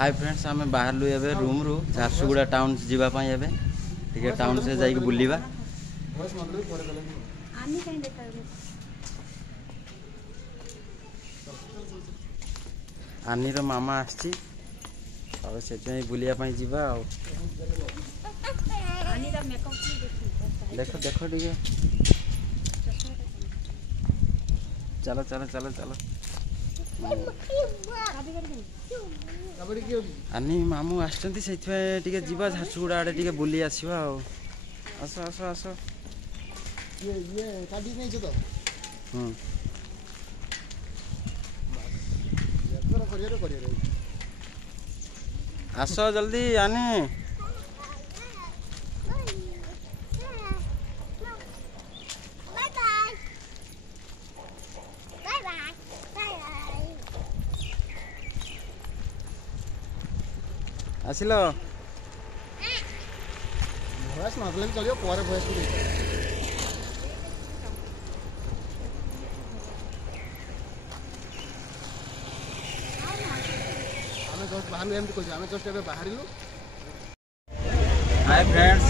Hi friends आम बाहर ए room रु झारसुगुड़ा टाउन जावाई ए टाउन से जाइए बुलवा आनी रो मामा आसी बुलिया जीवा देख देख टे चलो चलो चलो चलो आनी मामू आसती से जीवा झारसुगुड़ा आड़े टे बुली आसवा आस आस आस आस जल्दी आनी आसिल भयस नकले चलिए पर भयस हाय फ्रेंड्स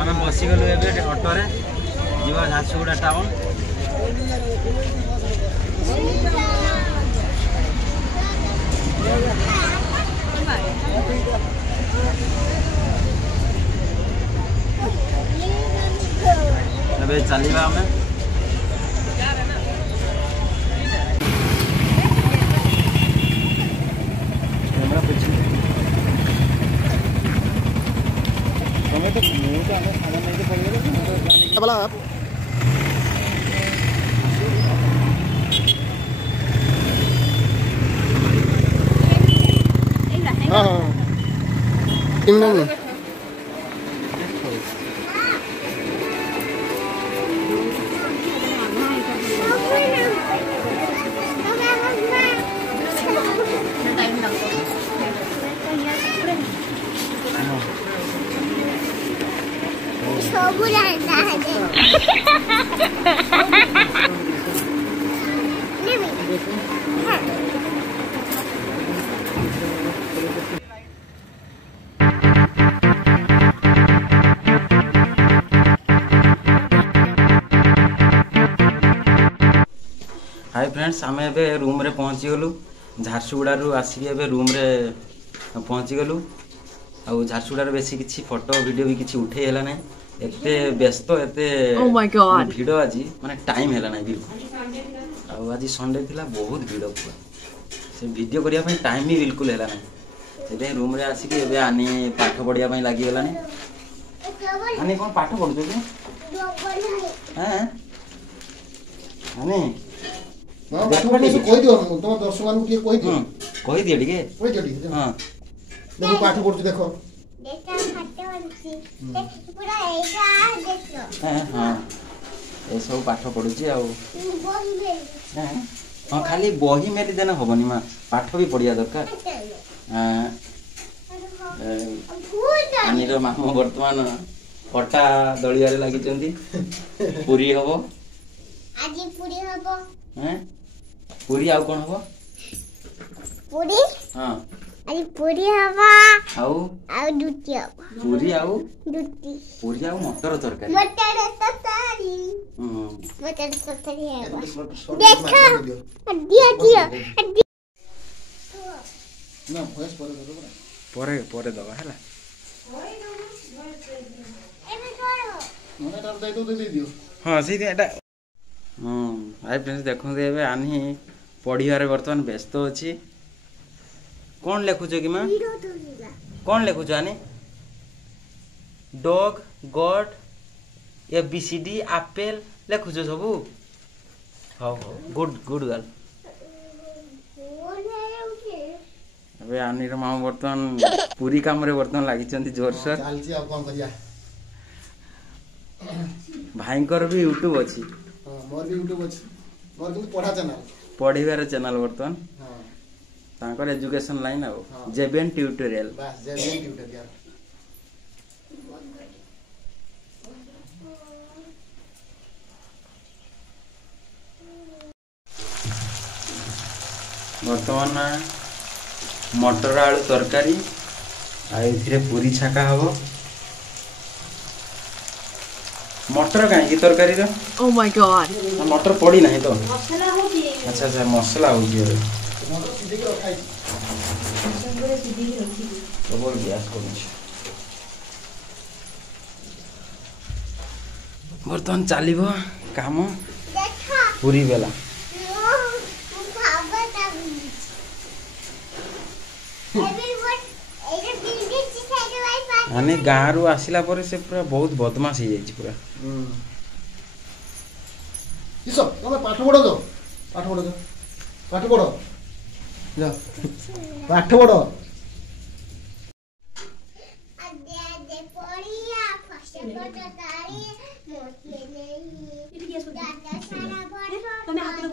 आम बसीगलु ए ऑटो रे जीवा झारसुगुड़ा टाउन अबे चलिबा हमें कैमरा पीछे हमें तो मुंह तो हमें खाना नहीं तो पड़ेगा बोला आप हां हां हाय फ्रेंड्स आम ए रूम रे पहुँची गलु झारसुगुड़ा आसिक रूम रे पहुँची गलु आ झारसुगुड़ा बेसी किसी फोटो वीडियो भी किसी उठे है ना एते व्यस्त एते भीड़ आज माने टाइम है ना बिल्कुल आज संडे थिला बहुत भीड़ पूरा से वीडियो करिया पई टाइम भी बिल्कुल है ना से रूम रे आसिक एबे आनी पाठ पढ़िया पई लागी गलानी आनी कोन पाठ पढु जे हां आनी कहि दियो तुम दर्शक मान के कहि दियो ठीक हां देखो पाठ पढु देखो हाँ ये सब पाठ पढ़ुची हाँ खाली बही मेरी देना हेनी माँ पाठ भी पढ़िया दरकार आनीर मामू बर्तमान अटा दलिया लगी पूरी हम पूरी आउ कौन हम पूरी हाँ आज पूरी हवा आउ दुटी हवा पूरी आउ दुटी पूरी आउ मटर तरकारी मटर तरकारी है देखो दिया दिया ना भयस परे दबा हैला मने तार दे दियो हां सही एटा आइ फ्रेंड्स देखो एबे आनी पढ़ियारे वर्तमान व्यस्त अछि कौन लिखुच कि माँ कौन लिखुच आनी डॉग गॉड ABCD एप्पल लिखुच सबू हाँ गुड गुड गर्ल अबे आनी मामा बर्तमान पूरी काम रे बर्तमान लगी जोरसोर भाई भी यूट्यूब अच्छी मोर भी यूट्यूब अच्छी मोर किंतु पढ़ा चैनल पढ़िबार चैनल बर्तमान तांकर एजुकेशन लाइन आ जेबेन ट्यूटोरियल बस जेबेन ट्यूटोरियल बर्तमान मटर आलू तरकारी आइथिरे पूरी छाका हबो मटर कहीं तरकारी रो Oh my god. मटर पड़ी नहीं तो मसला होची अच्छा अच्छा मसला हो गया प्रबल गैस कर बर्तमान चलो काम पूरी बेला माने गाँव रु आसला पर से पूरा बहुत बदमाश हो जाए पूरा किसो तमे पाठ पढ़ो तो पाठ पढ़ो जा पाठ पढ़ो तमे हाथ लो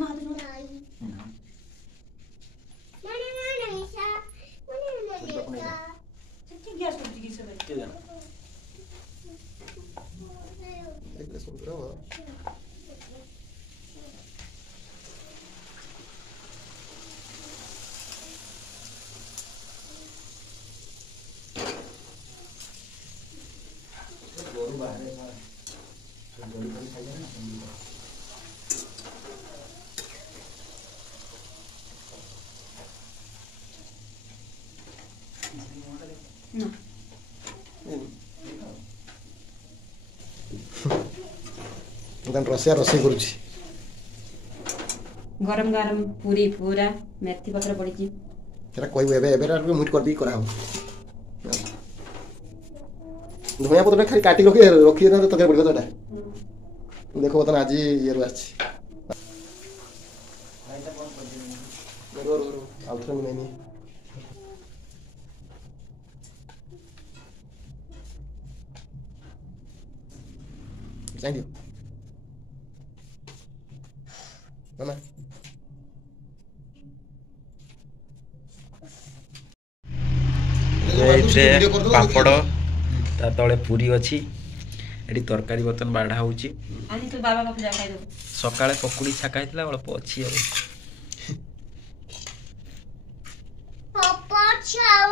ठीक गैस कर दी सब के जाना एक ले सुन करो ना रसिया रोषे करुची गरम गरम पूरी पूरा मेथी पत्र पड़ी कहू एबे मुठ कर दी करा हो धनिया पत्र खाली काटी रखी रखी ना तक पड़ो तो देखो बर्तन आज ये आउथरे नहीं थैंक यू मामा पापड़ ता तले पूरी अच्छी एटी तरकारी बर्तन बाढ़ा होची आनी तो बाबा पाख जा खाई दो सकाळे पकुड़ी छाका हैतला अल्प अच्छी अब Papa, ciao.